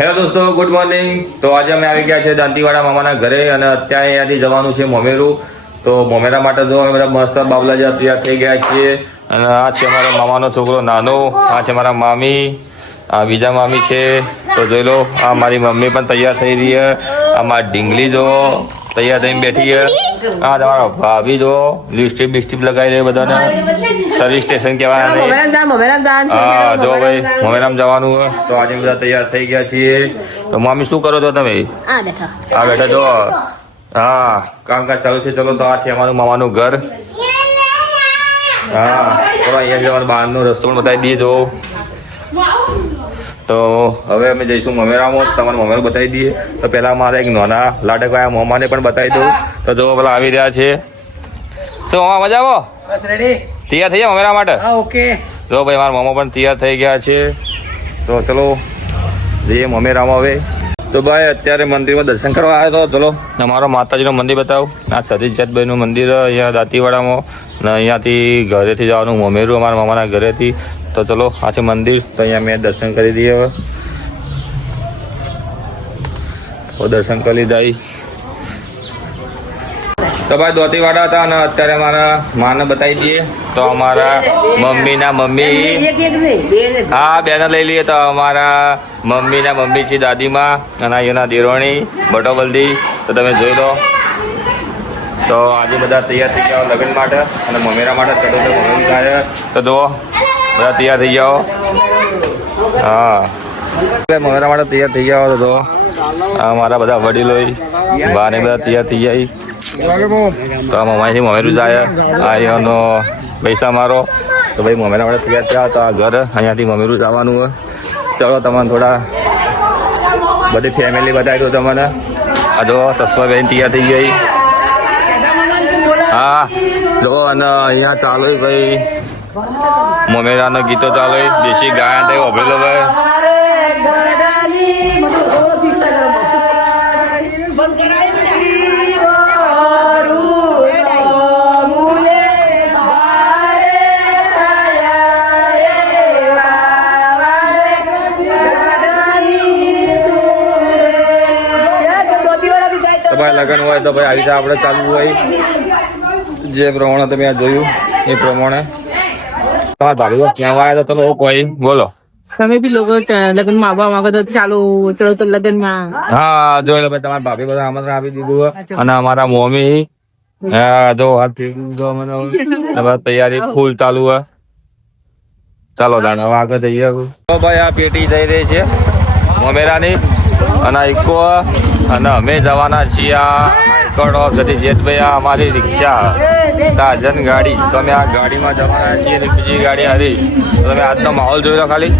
Hello દોસ્તો, good morning. તો આજે અમે આવી ગયા છે દાંતીવાડા મામાના ઘરે અને અત્યારે અહીંયાથી જવાનું છે મોમેરું. તો મોમેરા માટે જો અમે બધા મસ્ત બાબલા જેવા તૈયાર થઈ ગયા છીએ. અને આ છે અમારા મામાનો છોકરો નાનો, આ છે મારા મામી, આ બીજા મામી છે. તો જોઈ લો, આ મારી મમ્મી પણ તૈયાર થઈ રહી છે. આ મારી ઢીંગલી જો તૈયાર થઈને બેઠી છે. આ તમારા ભાભી જો લિપસ્ટિક બિસ્ટિક લગાવી રહી બધાને. સર્વિસ સ્ટેશન કહેવાય. હા જો ભાઈ, મોમેરામ જવાનું હોય તો આજે બધા તૈયાર થઈ ગયા છીએ. તો મામી શું કરો છો તમે? આ બેઠા જો. હા, કામકાજ ચાલુ છે. ચલો, તો આ છે અમારું મામાનું ઘર. હા, ચલો અહીંયા જવાનું બહારનો રસ્તો પણ બતાવી દઈએ. જો તો હવે અમે જઈશું મમેરામાં. તમારે મમેરું બતાવી દઈએ. તો પહેલાં મારે એક નાના લાડકવાયા મોમાને પણ બતાવી દઉં. તો જો પેલા આવી રહ્યા છે. તો મામા મજા આવો? બસ રેડી. તૈયાર થઈ જાય મમેરા માટે? હા, ઓકે. જો ભાઈ, મારા મામા પણ તૈયાર થઈ ગયા છે. તો ચલો જઈએ મમેરામાં હવે. તો ભાઈ, અત્યારે મંદિરમાં દર્શન કરવા આવ્યો તો ચલો અમારો માતાજીનું મંદિર બતાવું. આ સતીશ જાતભાઈનું મંદિર અહીંયા દાંતીવાડામાં. અને અહીંયાથી ઘરેથી જવાનું મોમેરું અમારા મામાના ઘરેથી. તો ચલો, આ છે મંદિર. તો અહીંયા મેં દર્શન કરી દઈએ. હવે તો દર્શન કરી લીધા. તો ભાઈ દોતીવાડા હતા અને અત્યારે અમારા માને બતાવી દઈએ. તો અમારા મમ્મીના મમ્મી, હા બેને લઈ લઈએ. તો અમારા મમ્મીના મમ્મી છે દાદીમાં અને અહીંયાના દેરોણી બટોબલદી. તો તમે જોઈ લો. તો આજે બધા તૈયાર થઈ જાઓ લગ્ન માટે અને મમેરા માટે. ચલો તો મમેરું થાય. તો જુઓ, બધા તૈયાર થઈ જાઓ. હા, મમેરા માટે તૈયાર થઈ જાઓ. તો જુઓ, અમારા બધા વડીલો બાને બધા તૈયાર થઈ જાય. તો આ મમ્માથી મમેરું જાય. આ એનો પૈસા મારો. તો ભાઈ મમેરા માટે તૈયાર થયા. તો આ ઘર અહીંયાથી મમેરું જવાનું હોય. ચલો તમને થોડા બધી ફેમિલી બતાવી દો તમને. આ જો ચશ્મા બેન તૈયાર થઈ ગઈ. હા જો, અને અહીંયા ચાલો ભાઈ મમેરાના ગીતો ચાલો. દેશી ગાયન થઈ ઓભેલો ભાઈ. લગન હોય તો ભાઈ આવી રીતે આપણે ચાલુ હોય. જે પ્રમાણે તમે આ જોયું એ પ્રમાણે. તમારા ભાભી ક્યાં આવ્યા તો તમે કોઈ બોલો. તમે બી લોકો લગ્ન માં આવવા માંગો તો ચાલુ ચલો તો લગ્ન માં. હા જોઈ લો ભાઈ, તમારા ભાભી બધા આમંત્રણ આપી દીધું. અને અમારા મમ્મી જો તૈયારી ફૂલ ચાલુ હોય. ચાલો દાણ હવે આગળ જઈએ. તો ભાઈ આ પેટી જઈ રહી છે મમેરાની અને ઇકો. અને અમે જવાના છીએ જેતભાઈ. આ અમારી રિક્ષા સાજન ગાડી. તો અમે આ ગાડીમાં જવાના છીએ. બીજી ગાડી હતી. તો તમે આજનો માહોલ જોઈ લો ખાલી.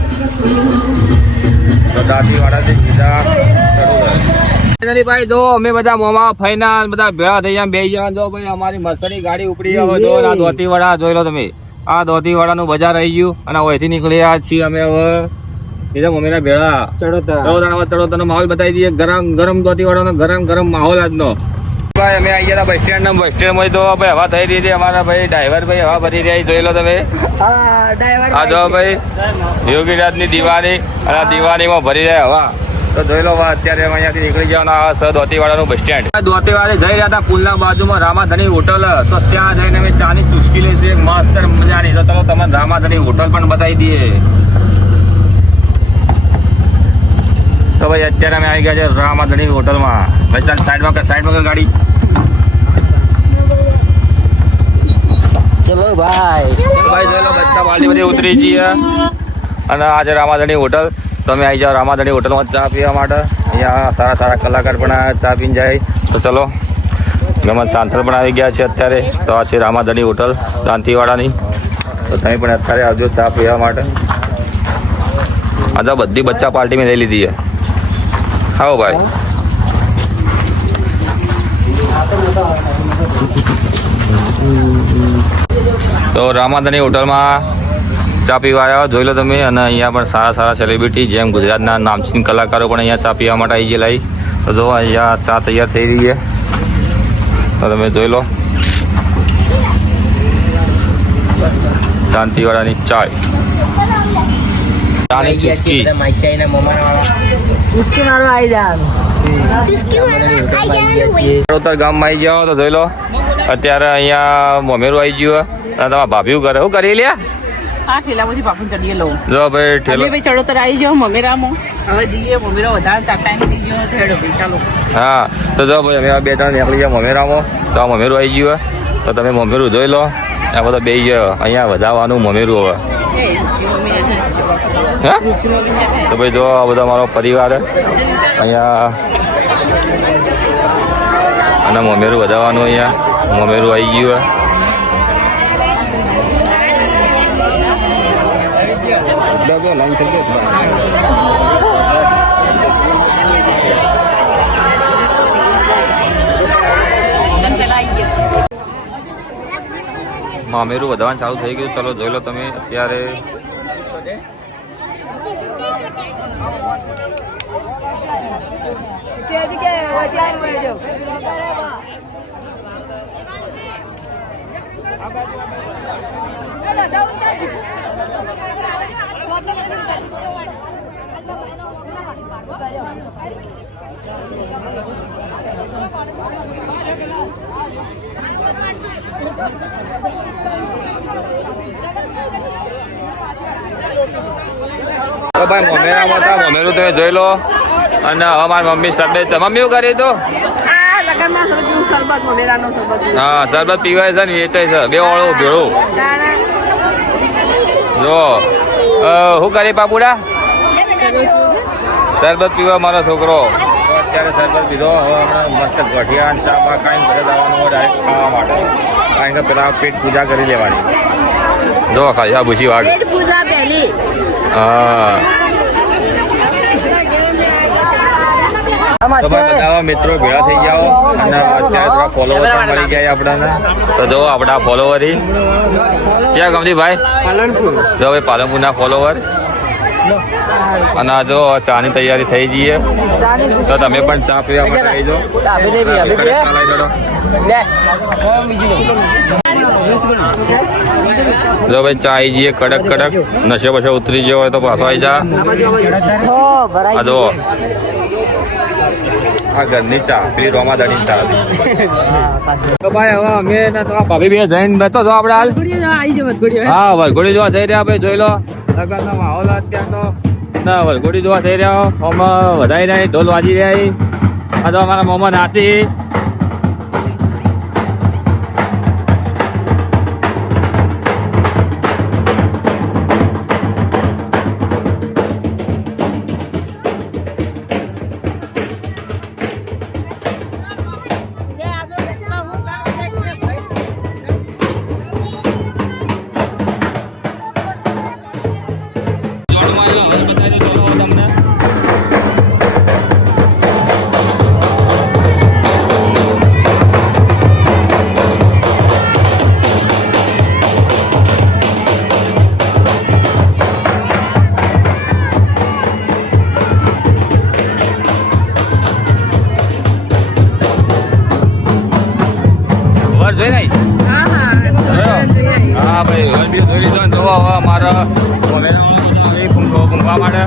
તો દાંતીવાડાથી સીધા ભાઈ જો અમે બધા મોમાં ફાઈના બધા ભેળા થઈ જાય બે જણા. જો ભાઈ અમારી મરસડી ગાડી ઉપડી હવે. જો આ દોતીવાડા જોઈ લો તમે. આ દોતીવાડાનું બજાર આવી ગયું અને અહીંથી નીકળ્યા છીએ અમે હવે. બીજા મમ્મીના ભેળા ચડોતરનો માહોલ બતાવી દઈએ. ગરમ ગરમ દોતીવાડાનો ગરમ ગરમ માહોલ આજનો. ભાઈ અમે આવી ગયા બસ સ્ટેન્ડ. બસ સ્ટેન્ડમાં તો ભાઈ હવા થઈ રહી હતી. અમારા ભાઈ ડ્રાઈવર ભાઈ હવા ભરી રહ્યા. જોઈ લો તમે. આ જો ભાઈ યોગીરાજની દિવાળી અને દિવાળીમાં ભરી રહ્યા હવા. તો જોઈ લો અત્યારે અમે અહીંયાથી નીકળી જવાના સ દોતીવાડાનું બસ સ્ટેન્ડ. દોતીવાડે જઈ રહ્યા હતા પુલના બાજુમાં રામાધણી હોટલ. તો ત્યાં જઈને અમે ચાની ચુસ્કી લઈશું એક મસ્ત મજાની. તો ચલો તમને રામાધણી હોટલ પણ બતાવી દઈએ. તો ભાઈ અત્યારે અમે આવી ગયા છે રામાધણી હોટલમાં. ભાઈ ચાલ સાઈડમાં ગાડી. ચલો ભાઈ જોઈ લો બધા બાલટી બધી ઉતરી જઈએ. અને આ છે રામાધણી હોટલ. તો અમે આવી જાઓ રામાધણી હોટલમાં ચા પીવા માટે. અહીંયા સારા સારા કલાકાર પણ ચા પીને જાય. તો ચલો, ગમત સાંથળ પણ આવી ગયા છે અત્યારે. તો આ છે રામાધણી હોટલ દાંતીવાડાની. તો તમે પણ અત્યારે આવજો ચા પીવા માટે. આ તો બધી બચ્ચા પાર્ટી મેં લઈ લીધી છે. આવો ભાઈ. તો રામાધણી હોટલમાં ચા પીવા આવ્યા જોઈ લો તમે. અને અહીંયા પણ સારા સારા સેલિબ્રિટી જેમ ગુજરાતના નામચીન કલાકારો પણ અહીંયા ચા પીવા માટે આવી ગયેલા. તો જો અહીંયા ચા તૈયાર થઈ રહી છે. તો તમે જોઈ લો દાંતીવાડાની ચાય. ચાની ચુસ્કી. ચુસ્કી મારવા આવી જવાનું ચડોતર ગામમાં આવી જાઓ તો જોઈ લો અત્યારે અહીંયા મમેરું આવી ગયું અને તમારા ભાભી કરે શું કરી લ્યા હા ઠેલા પછી પાપું ચડીએ લઉં જો ભાઈ ઠેલો ભાઈ ચડોતર આવી જાઓ મમેરામાં હવે જઈએ મમેરા વધારે ટાઈમ થઈ ગયો ઠેડો ભાઈ ચાલો હા તો જો ભાઈ અમે બે ત્રણ નીકળી ગયા મમેરામાં તો આ મમેરું આવી ગયું તો તમે મમેરું જોઈ લો આ બધા બે ગયો અહીંયા વધારવાનું મમેરું હવે હા તો ભાઈ જો આ બધા મારો પરિવાર અહીંયા અને મમેરું વધારવાનું અહીંયા મમેરું આવી ગયું મામેરું વધારવાનું ચાલુ થઈ ગયું ચલો જોઈ લો તમે અત્યારે તો ભાઈ મમેરામાં હતા મમેરું તમે જોઈ લો અને હવે મારી મમ્મી શરબત મમ્મી શું કરી તું હા શરબત પીવાય છે ને વેચાય છે બે વાળું ભેળું જો શું કરી પાપુડા શરબત પીવા મારો છોકરો અત્યારે શરબત પીધો હવે હમણાં મસ્ત ગઠિયા ચા બા ખાઈને ઘરે જવાનું હોય ડાયરેક્ટ ખાવા માટે કારણ કે પેલા પેટ પૂજા કરી લેવાની જો ખાલી આ ભૂસી વાગ હા તો ભાઈ બધા મિત્રો ભેળા થઈ જાઓ અને અત્યારે થોડા ફોલોવર પણ મળી ગયા આપણને તો જો આપણા ફોલોવર ક્યાં ગમતી ભાઈ જો ભાઈ પાલનપુરના ફોલોવર અને આ જો ચાની તૈયારી થઈ જઈએ તો તમે પણ ચા પીવા માટે આવી જાઓ જો ભાઈ ચા આવી જઈએ કડક કડક નશો બશો ઉતરી ગયો હોય તો પાછો આવી જા આ જો આ ઘરની ચા પેલી રોમાદાની ચા તો ભાઈ હવે અમે તમારા ભાભી બે જઈને બેઠો છો આપણે હાલ હા વરઘોડી જોવા જઈ રહ્યા ભાઈ જોઈ લો લગ્નનો માહોલ અત્યારનો ના વરઘોડી જોવા જઈ રહ્યા આમાં વધારી રહ્યા ઢોલ વાજી રહ્યા આ તો અમારા મોમાં નાચી જોઈ નહીં હા ભાઈ હવે બી જોઈ લીધો ને જોવો હવે મારા પૂંખવા માટે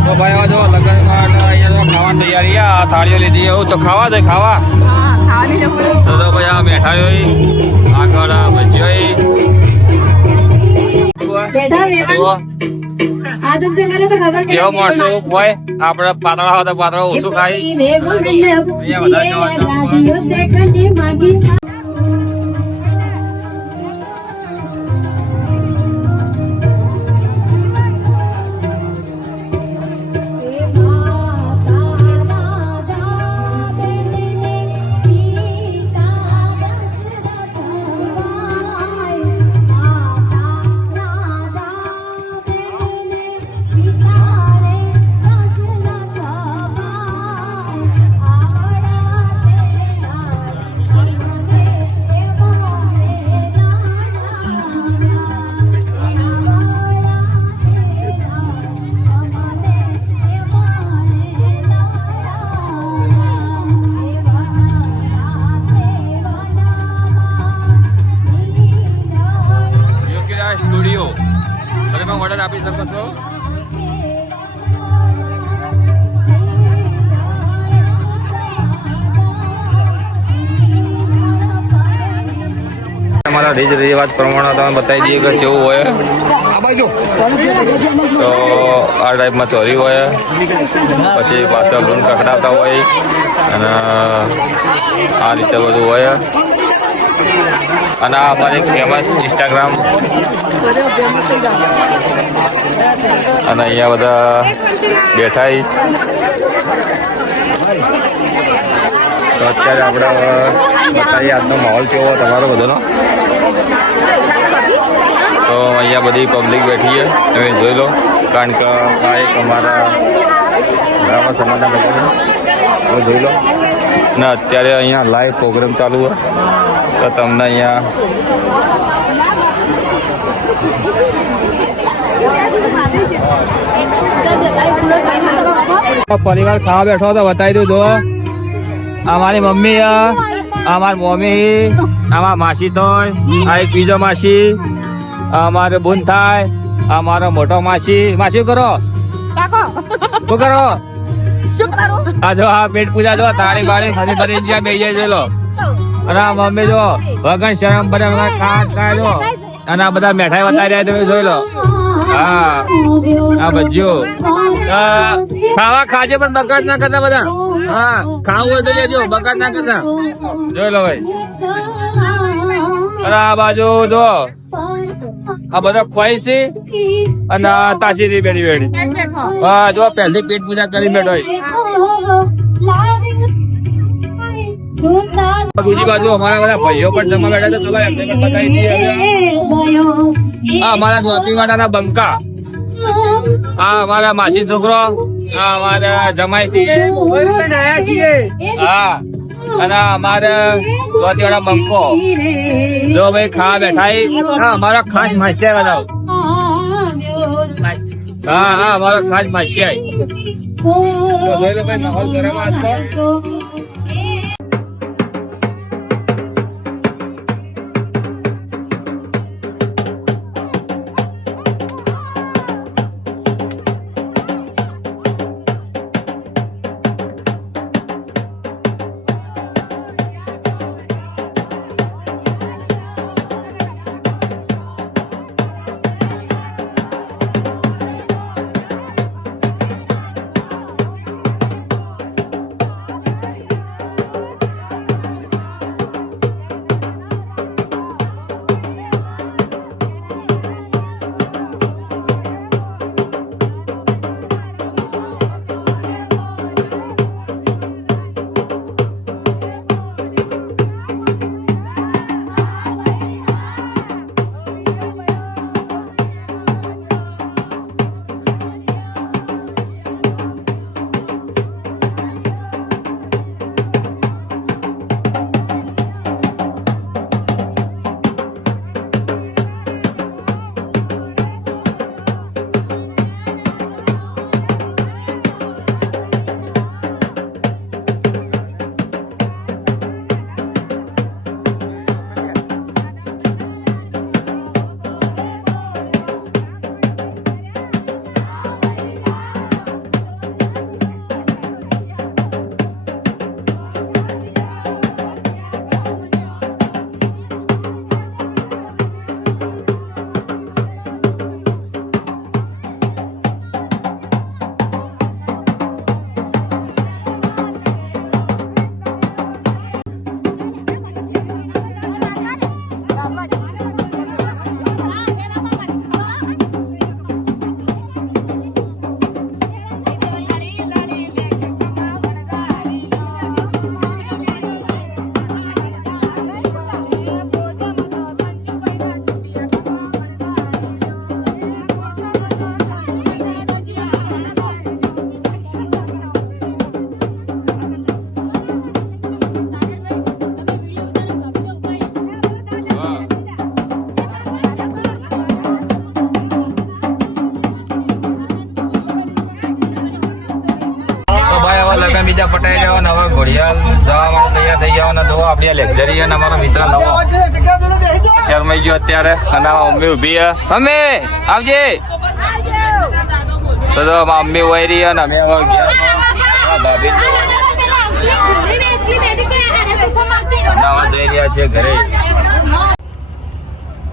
તો ભાઈ હવે જો લગ્નમાં અહીંયા તો ખાવાની તૈયારી આ થાળીઓ લીધી એવું તો ખાવા છે ખાવા તો ભાઈ આ મેઠાઈઓ આગળ ભજીયો જેવો માણસો હોય આપડે પાતળા હોય તો પાતળા ઓછું ખાય. અહીંયા વધારે જવાનું. સ્ટુડિયો તમે ઓર્ડર આપી શકો છો. તમારા રીત રિવાજ પ્રમાણે તમે બતાવી દઈએ કે કેવું હોય. તો આ ટાઈપમાં ચોરી હોય, પછી પાછળ લૂણ કકડાવતા હોય, અને આ રીતે બધું હોય. અને આ અમારી ફેમસ ઇન્સ્ટાગ્રામ, અને અહીંયા બધા બેઠા. તો અત્યારે આપણે બતાવીએ આજનો માહોલ કેવો તમારો બધાનો. તો અહીંયા બધી પબ્લિક બેઠી છે, તમે જોઈ લો. કારણ કે આ એક અમારા ઘણા સમાજના લોકો છે, તમે જોઈ લો. ને અત્યારે અહીંયા લાઈવ પ્રોગ્રામ ચાલુ હોય, તો તમને અહીંયા પરિવાર ખાવા બેઠો તો બતાવી દઉં. જો અમારી મમ્મી, અમારી મમ્મી, અમારા માસી થાય, આ એક બીજો માસી, અમારે બુન થાય, અમારો મોટો માસી. માસી કરો શું કરો? આ જો આ પેટ પૂજા જો તાળી બાળી ફરી ફરી જ્યાં બે જાય જોઈ લો. અને આ મમ્મી જો વગર શરમ પડે વગર ખા જો. અને આ બધા મીઠાઈ બતાવી રહ્યા તમે જોઈ લો. હા આ ભજીઓ ખાવા ખાજે, પણ બગાડ ના કરતા બધા. હા ખાવું હોય તો લેજો, બગાડ ના કરતા. જોઈ લો ભાઈ. અને આ બાજુ જો આ બધા ખોઈ છે, અને તાસી થી બેઠી બેઠી. હા જો પહેલી પેટ પૂજા કરી બેઠો. બીજી બાજુ અમારા બધા ભાઈઓ પણ જમવા બેઠા છે. ચલો એમને પણ બતાવી દઈએ. આ અમારા ધોતીવાડાના બંકા, આ અમારા માસી છોકરો, આ અમારા જમાઈ છે. હા અને અમારે ધોતીવાડા બંકો જો ભાઈ ખાવા બેઠા. હા અમારા ખાસ માસિયા બનાવ. હા હા અમારો ખાસ માસિયા. જોઈ લો ભાઈ માહોલ ગરમ હતો. પટાઈ જવાના હવે ઘોડિયાલ જવા માટે તૈયાર થઈ જવાના. તો આપણે લેક્ચરી અને અમારો મિત્ર નવો શરમાઈ ગયો અત્યારે અને મમ્મી ઊભી છે. મમ્મી આવજે. તો મમ્મી વહી રહી અને અમે હવે ગયા ભાભી નવા જઈ રહ્યા છે ઘરે.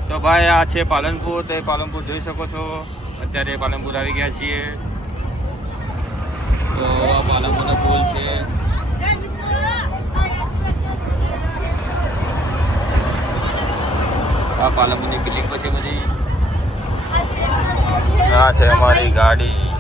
તો ભાઈ આ છે પાલનપુર. તો પાલનપુર જોઈ શકો છો. અત્યારે પાલનપુર આવી ગયા છીએ. તો આ પાલનપુરનો પુલ છે. આ પાલનપુરની બિલ્ડિંગો છે બધી. આ છે અમારી ગાડી.